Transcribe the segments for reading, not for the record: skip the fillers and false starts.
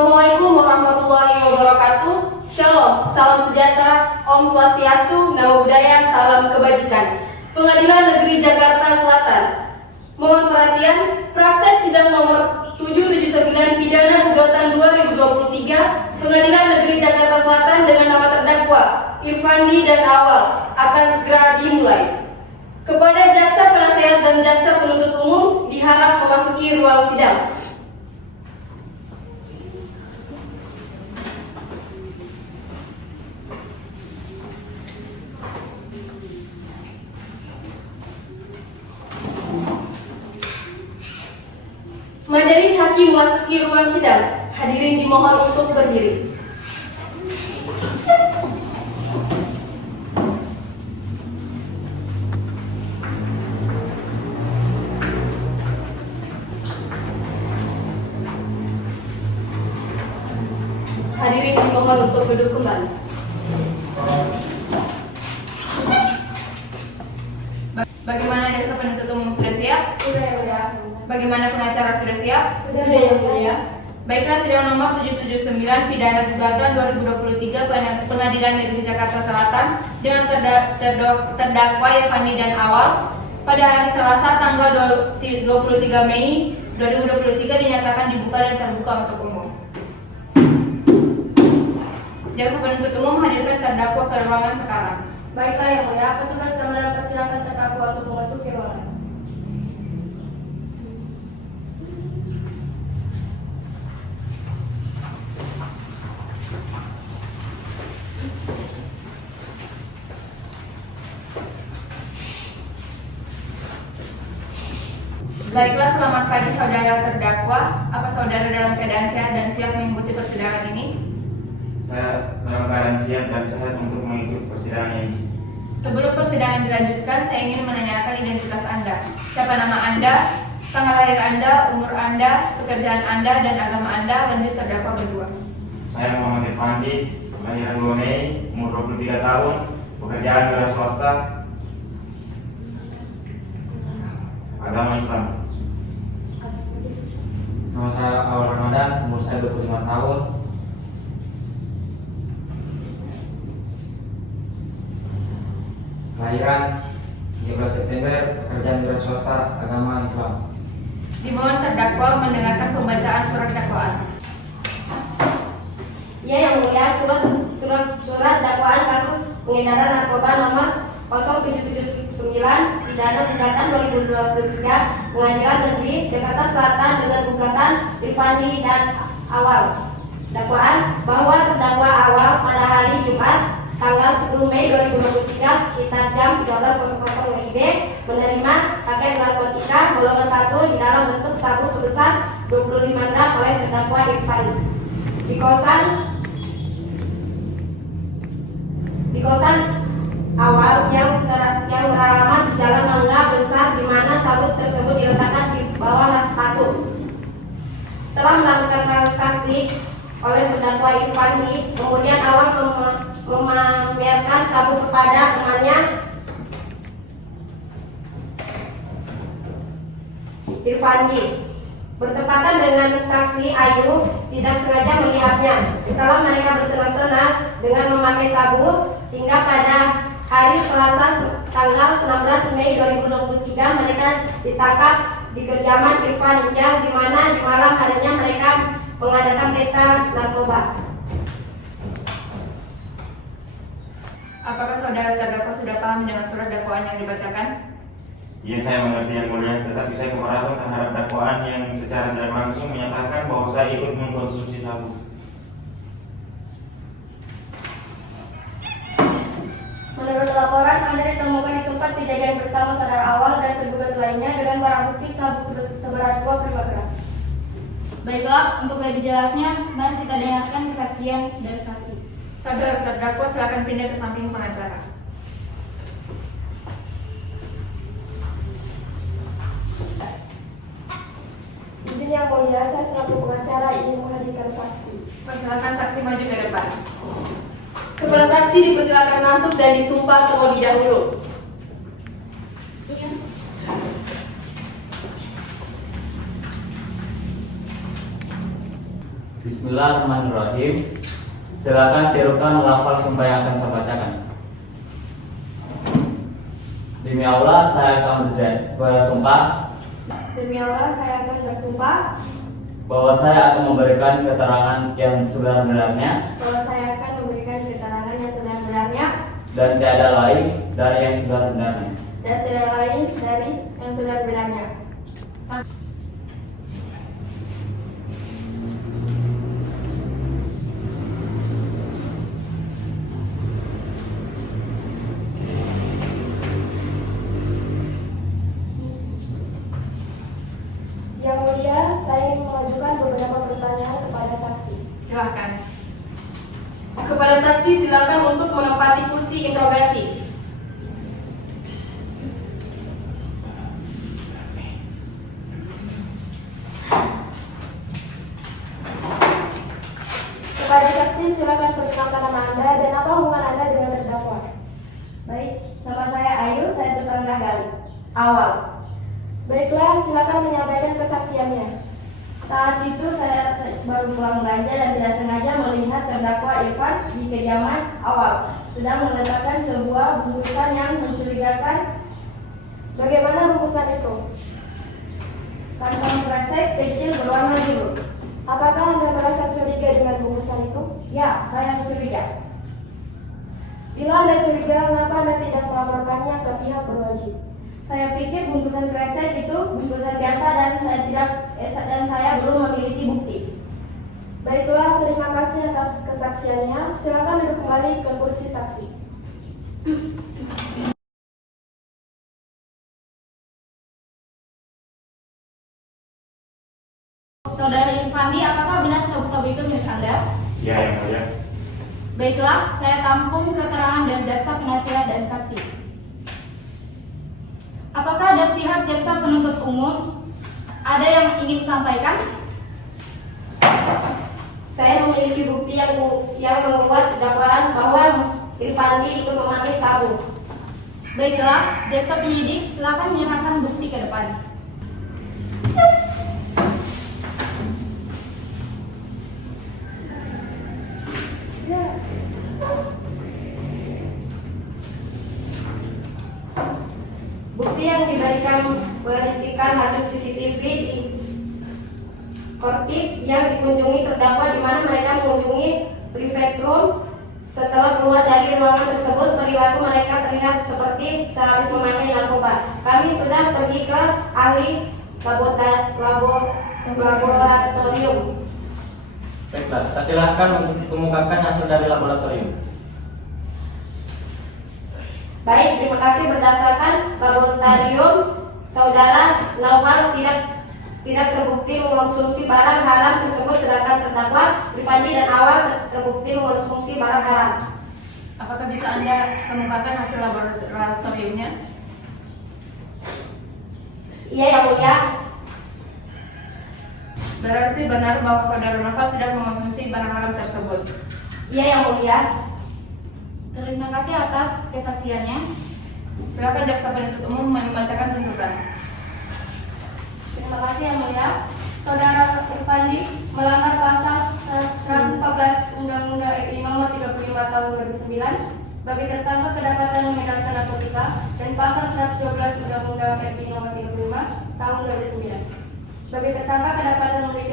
Assalamualaikum warahmatullahi wabarakatuh. Shalom, salam sejahtera, Om Swastiastu, Namo Buddhaya, salam kebajikan. Pengadilan Negeri Jakarta Selatan. Mohon perhatian, praktek sidang nomor 779 pidana gugatan 2023 Pengadilan Negeri Jakarta Selatan dengan nama terdakwa Irfandi dan Awal akan segera dimulai. Kepada jaksa penasehat dan jaksa penuntut umum diharap memasuki ruang sidang. Majelis Hakim memasuki ruang sidang. Hadirin dimohon untuk berdiri. Hadirin dimohon untuk duduk kembali. Bagaimana jaksa penuntut umum sudah siap? Sudah. Bagaimana pengacara sudah siap? Sudah yang mulia. Baiklah, sidang nomor 779 pidana gugatan 2023 Pengadilan Negeri Jakarta Selatan dengan terdakwa Irfandi dan Awal pada hari Selasa tanggal 23 Mei 2023 dinyatakan dibuka dan terbuka untuk umum. Jaksa penuntut umum hadirkan terdakwa ke ruangan sekarang. Baiklah yang mulia, petugas keamanan persilakan terdakwa untuk memasuki ruangan. Baiklah, selamat pagi saudara terdakwa. Apa saudara dalam keadaan sehat dan siap mengikuti persidangan ini? Saya dalam keadaan siap dan sehat untuk mengikuti persidangan ini. Sebelum persidangan dilanjutkan, saya ingin menanyakan identitas Anda. Siapa nama Anda, tanggal lahir Anda, umur Anda, pekerjaan Anda, dan agama Anda. Lanjut terdakwa berdua. Saya Muhammad Irfandi, kelahiran 2 Mei, umur 23 tahun, pekerjaan wira swasta, agama Islam. Nama saya Awal Ramadan, umur saya 25 tahun. Kelahiran 13 September, pekerjaan wira swasta, agama Islam. Dimohon terdakwa mendengarkan pembacaan surat dakwaan. Ya yang mulia, surat dakwaan kasus pengedaran narkoba nomor 0779 pidana gugatan 2023 Pengadilan Negeri Jakarta Selatan dengan gugatan Irfandi dan Awal. Dakwaan bahwa terdakwa Awal pada hari Jumat tanggal 10 Mei 2023 sekitar jam 13.00 WIB menerima paket narkotika golongan 1 di dalam bentuk sabu sebesar 25 gram oleh terdakwa Irfandi di kosan Awal yang beralamat di Jalan Mangga Besar, di mana sabut tersebut diletakkan di bawah sepatu. Setelah melakukan transaksi oleh terdakwa Irfandi, kemudian Awal memamerkan sabut kepada temannya Irfandi. Bertepatan dengan saksi Ayu tidak sengaja melihatnya. Setelah mereka bersenang-senang dengan memakai sabuk, hingga pada hari Selasa tanggal 16 Mei 2023 mereka ditangkap di kediaman Irfan yang dimana di malam harinya mereka mengadakan pesta narkoba. Apakah saudara terdakwa sudah paham dengan surat dakwaan yang dibacakan? Iya, saya mengerti yang mulia, tetapi saya keberatan terhadap dakwaan yang secara tidak langsung menyatakan bahwa saya ikut mengkonsumsi sabu. Menurut laporan, Anda ditemukan di tempat kejadian bersama saudara Awal dan tergugat lainnya dengan barang bukti sabu seberat 25 gram. Baiklah, untuk lebih jelasnya, mari kita dengarkan kesaksian dari saksi. Saudara terdakwa silakan pindah ke samping pengacara. Izin yang mulia, saya selaku pengacara ingin menghadirkan saksi. Persilakan saksi maju ke depan. Kepala saksi dipersilakan masuk dan disumpah terlebih dahulu. Bismillahirrahmanirrahim. Silakan tirukan lafaz sumpah yang akan saya bacakan. Demi Allah, saya akan bersumpah Demi Allah, saya akan bersumpah bahwa saya akan memberikan keterangan yang sebenar-benarnya bahwa saya akan memberikan keterangan yang sebenar-benarnya dan tiada lain dari yang sebenar-benarnya. dan tidak lain dari yang sebenar-benarnya. Yang mulia, saya ingin mengajukan beberapa pertanyaan kepada saksi. Silakan. Kepada saksi silakan untuk menempati kursi interogasi. Kepada saksi silakan perkenalkan nama Anda dan apa hubungan Anda dengan terdakwa. Baik, nama saya Ayu, saya tetangga Gali. Awal. Baiklah, silakan menyampaikan kesaksiannya. Saat itu saya baru pulang belanja dan tidak sengaja melihat terdakwa Irfan di kediaman Awal sedang meletakkan sebuah bungkusan yang mencurigakan. Bagaimana bungkusan itu? Kantong kresek kecil berwarna biru. Apakah Anda merasa curiga dengan bungkusan itu? Ya, saya curiga. Bila Anda curiga, mengapa Anda tidak melaporkannya ke pihak berwajib? Saya pikir bungkusan kresek itu bungkusan biasa dan saya belum memiliki bukti. Baiklah, terima kasih atas kesaksiannya. Silakan duduk kembali ke kursi saksi. Saudara Irfandi, apakah benar sabu-sabu itu milik Anda? Ya, yang mulia. Baiklah, saya tampung keterangan dari jaksa penasihat dan saksi. Apakah ada pihak jaksa penuntut umum ada yang ingin disampaikan? Saya memiliki bukti yang menguat dakwaan bahwa Irfandi ikut memakai sabu. Baiklah, jaksa penyidik silakan menyerahkan bukti ke depan. Bukti yang diberikan berisikan hasil CCTV di Kortik yang dikunjungi terdakwa, di mana mereka mengunjungi private room. Setelah keluar dari ruangan tersebut, perilaku mereka terlihat seperti sehabis memakai narkoba. Kami sudah pergi ke ahli laboratorium. Baiklah, saya silakan untuk mengemukakan hasil dari laboratorium. Baik, terima kasih. Berdasarkan laboratorium, saudara Naufal tidak terbukti mengonsumsi barang haram tersebut, sedangkan terdakwa Irfandi dan Awal terbukti mengonsumsi barang haram. Apakah bisa Anda kemukakan hasil laboratoriumnya? Iya, yang mulia. Berarti benar bahwa saudara Novel tidak mengonsumsi barang haram tersebut. Iya, yang mulia. Terima kasih atas kesaksiannya. Silakan jaksa penuntut umum membacakan tuntutan. Terima kasih yang mulia. Saudara Irfandi melanggar pasal 114 Undang-Undang RI Nomor 35 Tahun 2009 bagi tersangka kedapatan mengedarkan narkotika dan pasal 112 Undang-Undang RI Nomor 35 Tahun 2009 bagi tersangka kedapatan memiliki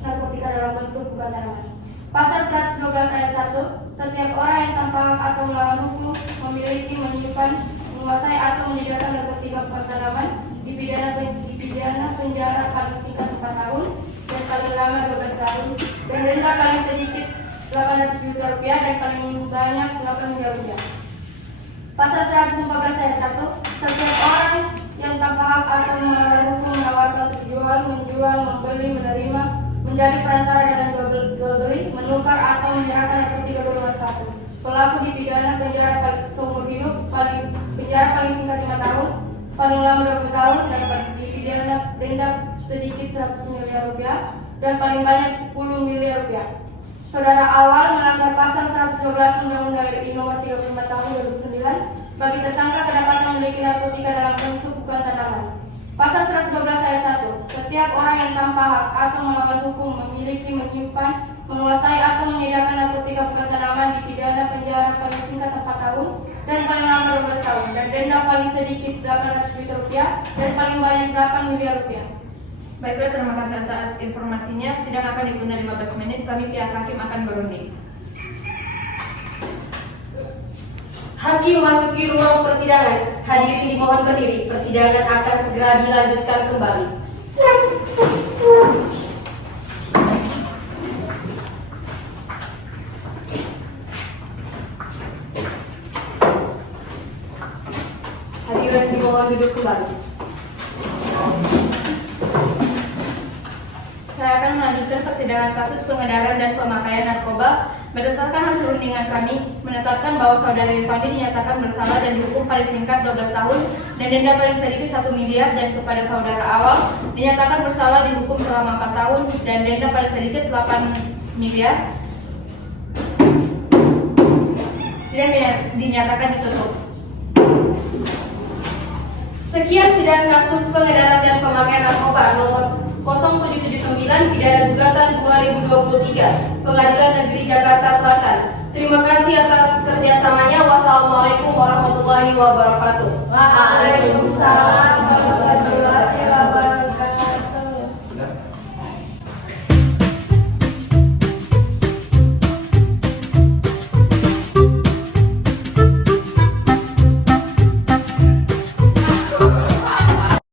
narkotika dalam bentuk bukan tanaman. Pasal 112 ayat 1, setiap orang yang tanpa hak atau melawan hukum memiliki, menyimpan, menguasai atau menyediakan narkotika bukan tanaman dipidana penjara paling singkat 4 tahun dan paling lama 12 tahun dan denda paling sedikit 800 juta rupiah dan paling banyak 8 miliar rupiah. Pasal 114 ayat 1, setiap orang yang tanpa hak atau melawan hukum menawarkan untuk jual, menjual, membeli, menerima, menjadi perantara dalam jual beli, menukar atau menyerahkan narkotika golongan 1. Pelaku dipidana penjara seumur hidup, penjara paling singkat 5 tahun, paling lama 20 tahun dan dipidana denda sedikit 100 miliar rupiah dan paling banyak 10 miliar rupiah. Saudara Awal melanggar pasal 112 Undang-Undang RI Nomor 35 Tahun 2009 bagi tersangka kedapatan memiliki narkotika dalam bentuk bukan tanaman. Pasal 112 ayat 1. Setiap orang yang tanpa hak atau melawan hukum memiliki, menyimpan, menguasai atau mengedarkan narkotika bukan tanaman dipidana penjara paling singkat 4 tahun dan paling lama 12 tahun dan denda paling sedikit 800 juta rupiah dan paling banyak 8 miliar rupiah. Baiklah, terima kasih atas informasinya. Sidang akan ditunda 15 menit. Kami pihak hakim akan berunding. Hakim masuki ruang persidangan. Hadirin dimohon berdiri. Persidangan akan segera dilanjutkan kembali. Hadirin dimohon duduk kembali. Saya akan melanjutkan persidangan kasus pengedaran dan pemakaian narkoba. Berdasarkan hasil rundingan kami, menetapkan bahwa saudara Irfandi dinyatakan bersalah dan dihukum paling singkat 12 tahun dan denda paling sedikit 1 miliar, dan kepada saudara Awal dinyatakan bersalah dihukum selama 4 tahun dan denda paling sedikit 8 miliar. Sidang dinyatakan ditutup. Sekian sidang kasus pengedaran dan pemakaian narkoba nomor 0779 pidana gugatan 2023 Pengadilan Negeri Jakarta Selatan. Terima kasih atas kerjasamanya. Wassalamualaikum warahmatullahi wabarakatuh. Waalaikumsalam warahmatullahi wabarakatuh.